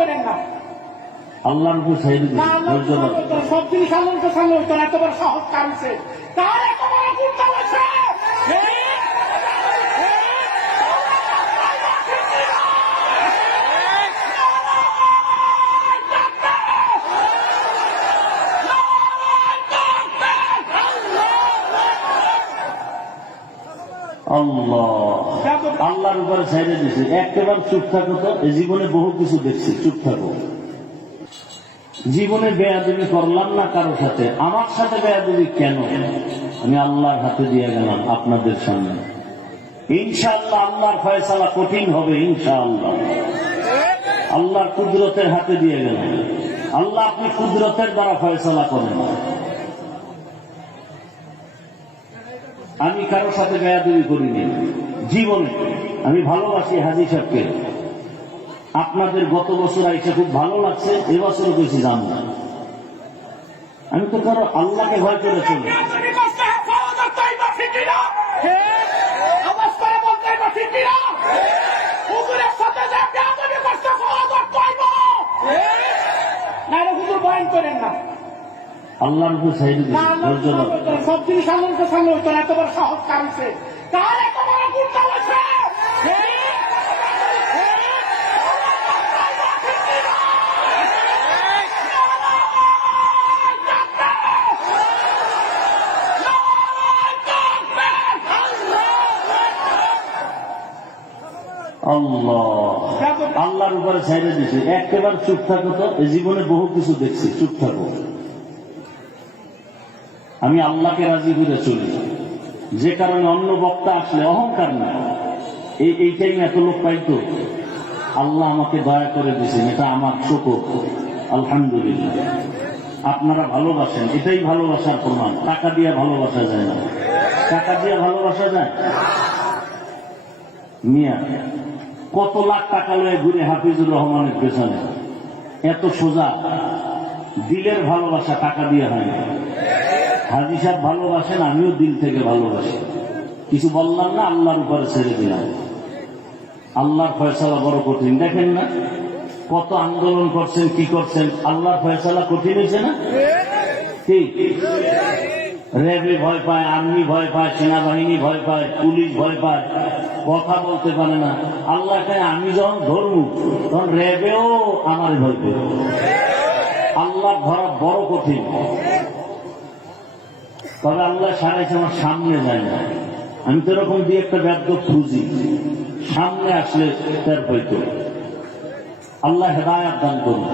করেন না। আল্লাহর উপর ছেড়ে দিন, ধৈর্য ধরুন। সব জিনিস আনন্দ সামনে হইতো না, এতবার সাহস কামছে, তার এতবার গুরুত্ব হয়েছে। আল্লাহর উপরে ছেড়ে দিছে, একেবারে চুপ থাকো তো। এই জীবনে বহু কিছু দেখছি, চুপ থাকো। জীবনে বেয়াদবি করলাম না কারোর সাথে, আমার সাথে বেয়াদবি কেন আমি আল্লাহর হাতে দিয়ে গেলাম আপনাদের সামনে। ইনশাআল্লাহ আল্লাহর ফয়সালা কঠিন হবে, ইনশাআল্লাহ আল্লাহর কুদরতের হাতে দিয়ে গেলাম। আল্লাহ আপনি কুদরতের দ্বারা ফয়সালা করেন। আমি কারোর সাথে বেয়াদবি করিনি জীবনে। আমি ভালোবাসি হাজী সাহেবকে। আপনাদের গত বছর আইসা খুব ভালো লাগছে, এবছরও বেশি জান না। আমি তো কারো আল্লাহকে ভয় করে চলি। আল্লাহর উপর ছেড়ে দিন, ধৈর্য ধরুন। সব জিনিস আনন্দ সামনে হইতো না, এতবার সাহস কামছে, তার এতবার গুরুত্ব হয়েছে। আল্লাহর উপরে ছেড়ে দিছে, একেবারে চুপ থাকো তো। এই জীবনে বহু কিছু দেখছি, চুপ থাকো। আমি আল্লাহকে রাজি করে চলি, যে কারণে অন্য বক্তা আসলে অহংকার না। এইটাই এত লোক পাইতো, আল্লাহ আমাকে দয়া করে দিয়েছেন, এটা আমার শুকর, আলহামদুলিল্লাহ। আপনারা ভালোবাসেন, এটাই ভালোবাসার প্রমাণ। টাকা দিয়ে ভালোবাসা যায় না। টাকা দিয়ে ভালোবাসা যায় মিয়া? কত লাখ টাকা লয়ে ঘুরে হাফিজুর রহমানের পেছনে, এত সোজা। দিলের ভালোবাসা টাকা দিয়ে হয় না। হাজী সাহেব ভালোবাসেন, আমিও দিল থেকে ভালোবাসি। কিছু বললাম না, আল্লাহর উপরে ছেড়ে দিলাম। আল্লাহর ফয়সালা বড় কঠিন। দেখেন না কত আন্দোলন করছেন, কি করছেন, আল্লাহর ফয়সালা কঠিন হয়েছে না? ঠিক। র্যাবে ভয় পায়, আর্মি ভয় পায়, সেনাবাহিনী ভয় পায়, পুলিশ ভয় পায়, কথা বলতে পারে না। আল্লাহ চায় আমি যখন ধরবো তখন র্যাবেও আমার ভয় পেল। আল্লাহ ধরা বড় কঠিন। তবে আল্লাহ সারাইছে, আমার সামনে যায় না। আমি তো এরকম দিয়ে একটা ব্যর্থ খুঁজি, সামনে আসলে তার হয়তো। আল্লাহ হেদায়াত দান করুন।